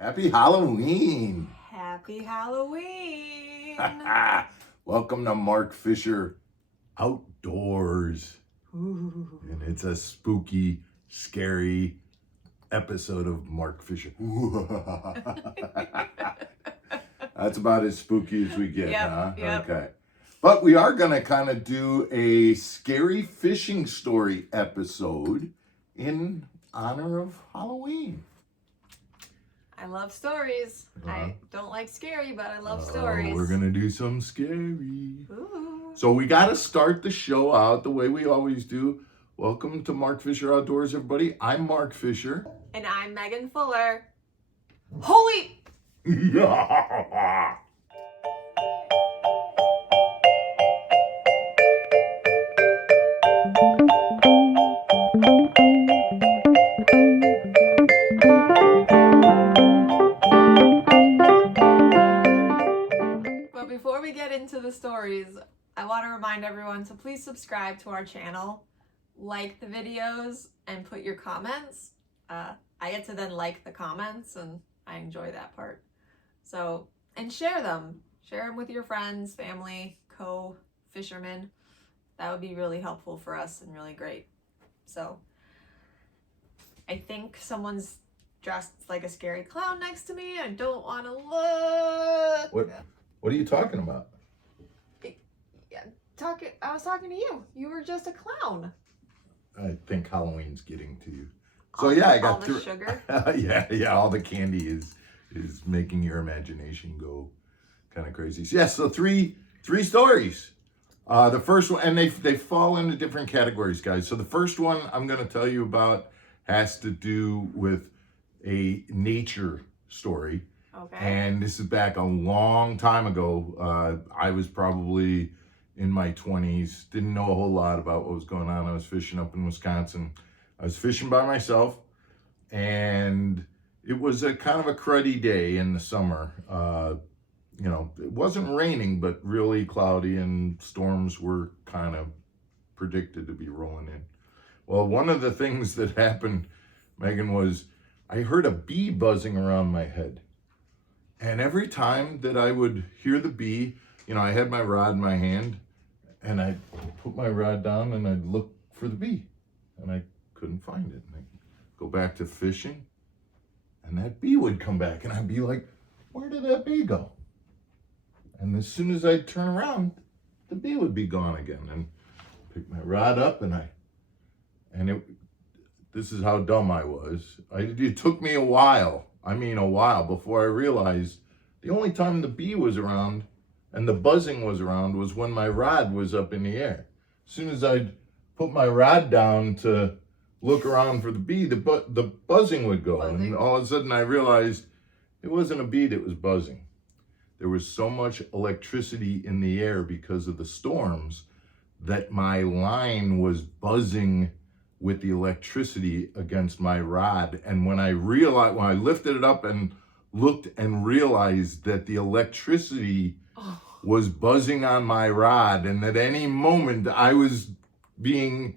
Happy Halloween! Happy Halloween! Welcome to Mark Fisher Outdoors. Ooh. And it's a spooky, scary episode of Mark Fisher. That's about as spooky as we get, huh? Yep. Okay. But we are going to kind of do a scary fishing story episode in honor of Halloween. I love stories. Uh-huh. I don't like scary, but I love stories. We're going to do some scary. Ooh. So we got to start the show out the way we always do. Welcome to Mark Fisher Outdoors, everybody. I'm Mark Fisher. And I'm Megan Fuller. Holy! But before we get into the stories, I want to remind everyone to please subscribe to our channel, like the videos, and put your comments. I get to then like the comments, and I enjoy that part. So, and share them. Share them with your friends, family, co-fishermen. That would be really helpful for us and really great. So, I think someone's dressed like a scary clown next to me. I don't want to look. What are you talking about? I was talking to you. You were just a clown. I think Halloween's getting to you. So yeah, I got all the sugar. yeah, all the candy is making your imagination go kind of crazy. So, yeah, so three stories. The first one, and they fall into different categories, guys. So the first one I'm going to tell you about has to do with a nature story. Okay. And this is back a long time ago. I was probably in my 20s, didn't know a whole lot about what was going on. I was fishing up in Wisconsin. I was fishing by myself, and it was a kind of a cruddy day in the summer. It wasn't raining, but really cloudy, and storms were kind of predicted to be rolling in. Well, one of the things that happened, Megan, was I heard a bee buzzing around my head. And every time that I would hear the bee, I had my rod in my hand, and I'd put my rod down and I'd look for the bee, and I couldn't find it. And I'd go back to fishing, and that bee would come back, and I'd be like, where did that bee go? And as soon as I'd turn around, the bee would be gone again. And pick my rod up, this is how dumb I was. It took me a while before I realized the only time the bee was around and the buzzing was around was when my rod was up in the air. As soon as I'd put my rod down to look around for the bee, the buzzing would go. And all of a sudden I realized it wasn't a bee that was buzzing. There was so much electricity in the air because of the storms that my line was buzzing with the electricity against my rod. And when I lifted it up and looked and realized that the electricity was buzzing on my rod, and at any moment I was being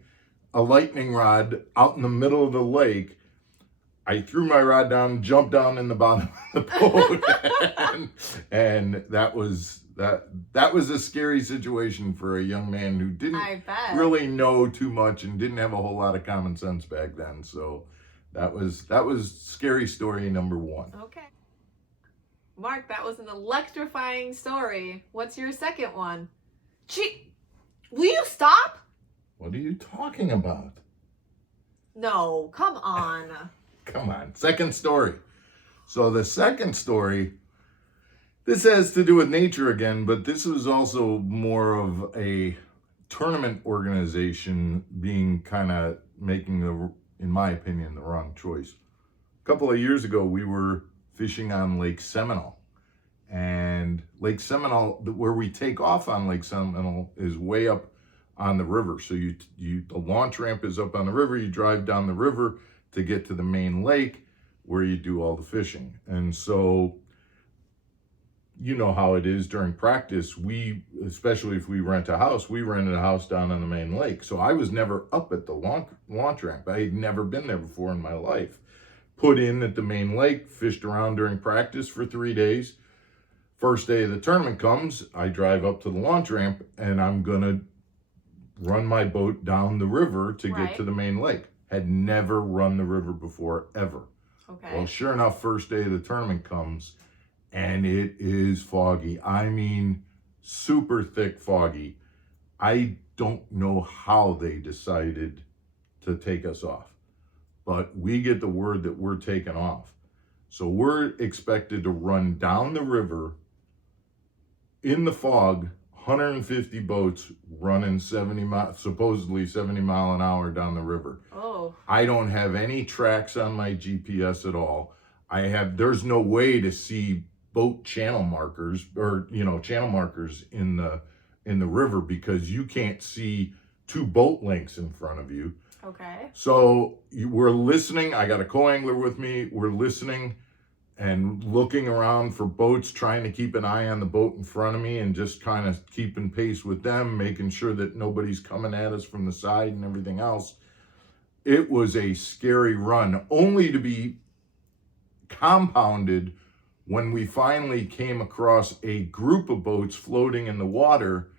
a lightning rod out in the middle of the lake, I threw my rod down, jumped down in the bottom of the boat, and that was a scary situation for a young man who didn't really know too much and didn't have a whole lot of common sense back then. So that was scary story number one. Okay. Mark, that was an electrifying story. What's your second one? Gee, will you stop? What are you talking about? No, come on. Come on. Second story. So the second story, this has to do with nature again, but this was also more of a tournament organization being kind of making in my opinion, the wrong choice. A couple of years ago, we were fishing on Lake Seminole. And Lake Seminole, where we take off on Lake Seminole, is way up on the river. So the launch ramp is up on the river. You drive down the river to get to the main lake where you do all the fishing. And so, you know how it is during practice. Especially if we rented a house down on the main lake. So I was never up at the launch ramp. I had never been there before in my life. put in at the main lake, fished around during practice for 3 days. First day of the tournament comes, I drive up to the launch ramp, and I'm going to run my boat down the river to get to the main lake. Had never run the river before, ever. Okay. Well, sure enough, first day of the tournament comes, and it is foggy. I mean, super thick foggy. I don't know how they decided to take us off, but we get the word that we're taking off. So we're expected to run down the river in the fog, 150 boats running supposedly 70 mile an hour down the river. Oh. I don't have any tracks on my GPS at all. There's no way to see boat channel markers or, channel markers in the river because you can't see 2 boat lengths in front of you. Okay. So we're listening. I got a co-angler with me. We're listening and looking around for boats, trying to keep an eye on the boat in front of me and just kind of keeping pace with them, making sure that nobody's coming at us from the side and everything else. It was a scary run, only to be compounded when we finally came across a group of boats floating in the water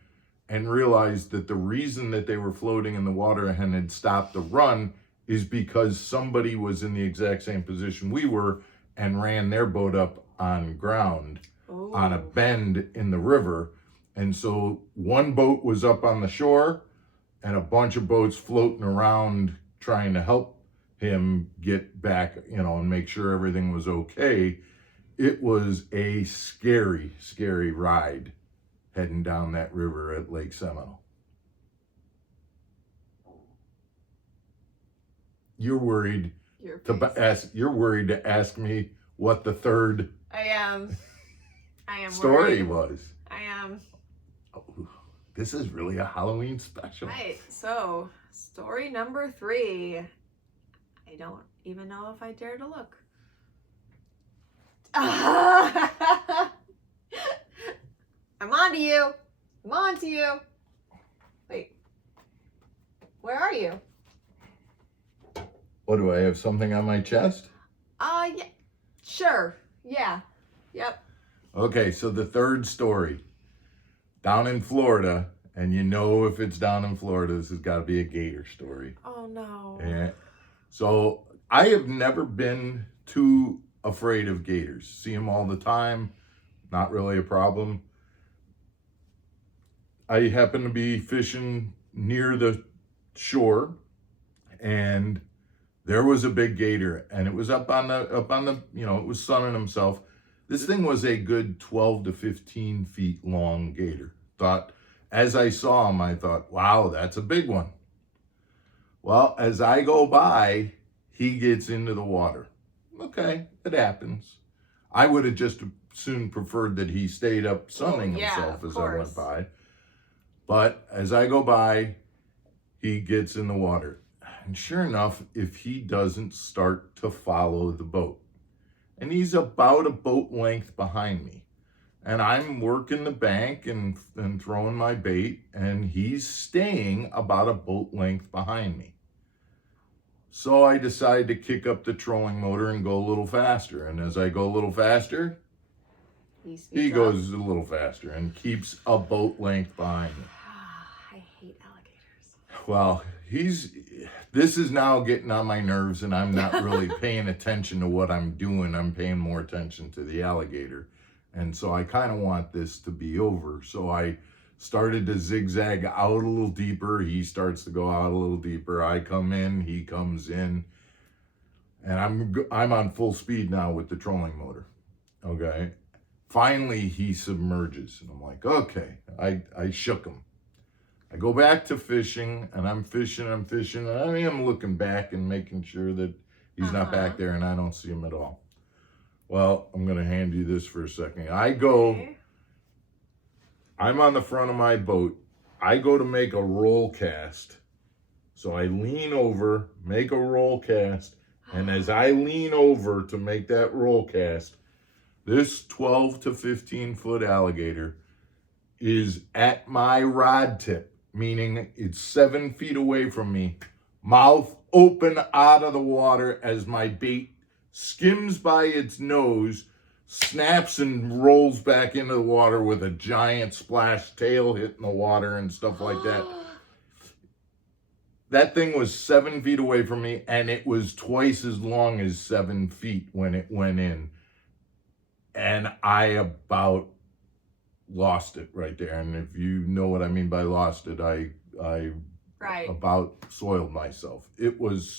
and realized that the reason that they were floating in the water and had stopped the run is because somebody was in the exact same position we were and ran their boat up on ground. Ooh. On a bend in the river. And so one boat was up on the shore and a bunch of boats floating around trying to help him get back, and make sure everything was okay. It was a scary, scary ride heading down that river at Lake Seminole. You're worried you're worried to ask me what the third I am story worried. was. I am. Oh, this is really a Halloween special. Right. So, story number 3. I don't even know if I dare to look. I'm on to you. I'm on to you. Wait. Where are you? What, do I have something on my chest? Yeah. Sure. Yeah. Yep. Okay, so the third story. Down in Florida, and if it's down in Florida, this has got to be a gator story. Oh, no. Yeah. So I have never been too afraid of gators. See them all the time. Not really a problem. I happen to be fishing near the shore, and there was a big gator, and it was up on the, it was sunning himself. This thing was a good 12 to 15 feet long gator. As I saw him, I thought, wow, that's a big one. Well, as I go by, he gets into the water. Okay, it happens. I would have just soon preferred that he stayed up sunning himself as I went by. But as I go by, he gets in the water. And sure enough, if he doesn't start to follow the boat, and he's about a boat length behind me, and I'm working the bank and throwing my bait, and he's staying about a boat length behind me. So I decide to kick up the trolling motor and go a little faster. And as I go a little faster, he goes a little faster and keeps a boat length behind me. I hate alligators. Well, this is now getting on my nerves, and I'm not really paying attention to what I'm doing. I'm paying more attention to the alligator. And so I kind of want this to be over. So I started to zigzag out a little deeper. He starts to go out a little deeper. I come in, he comes in, and I'm on full speed now with the trolling motor. Okay. Finally, he submerges, and I'm like, okay. I shook him. I go back to fishing, and I'm fishing, and I am looking back and making sure that he's not back there, and I don't see him at all. Well, I'm going to hand you this for a second. I'm on the front of my boat. I go to make a roll cast. So I lean over, make a roll cast, and as I lean over to make that roll cast, this 12 to 15 foot alligator is at my rod tip, meaning it's 7 feet away from me, mouth open out of the water as my bait skims by its nose, snaps and rolls back into the water with a giant splash, tail hitting the water and stuff like that. That thing was 7 feet away from me, and it was twice as long as 7 feet when it went in. And I about lost it right there. And if you know what I mean by lost it, I Right. about soiled myself. It was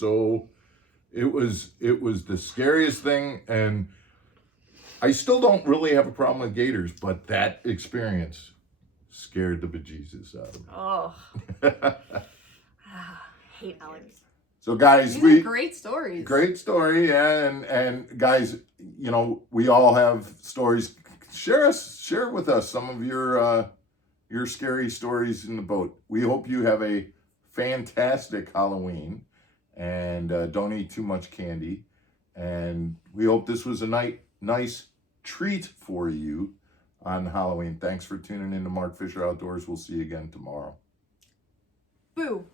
the scariest thing, and I still don't really have a problem with gators, but that experience scared the bejesus out of me. Oh. Hate gators. So guys, These are great stories. Great story, and guys, you know, we all have stories. Share with us some of your scary stories in the boat. We hope you have a fantastic Halloween, and don't eat too much candy. And we hope this was a nice treat for you on Halloween. Thanks for tuning in to Mark Fisher Outdoors. We'll see you again tomorrow. Boo.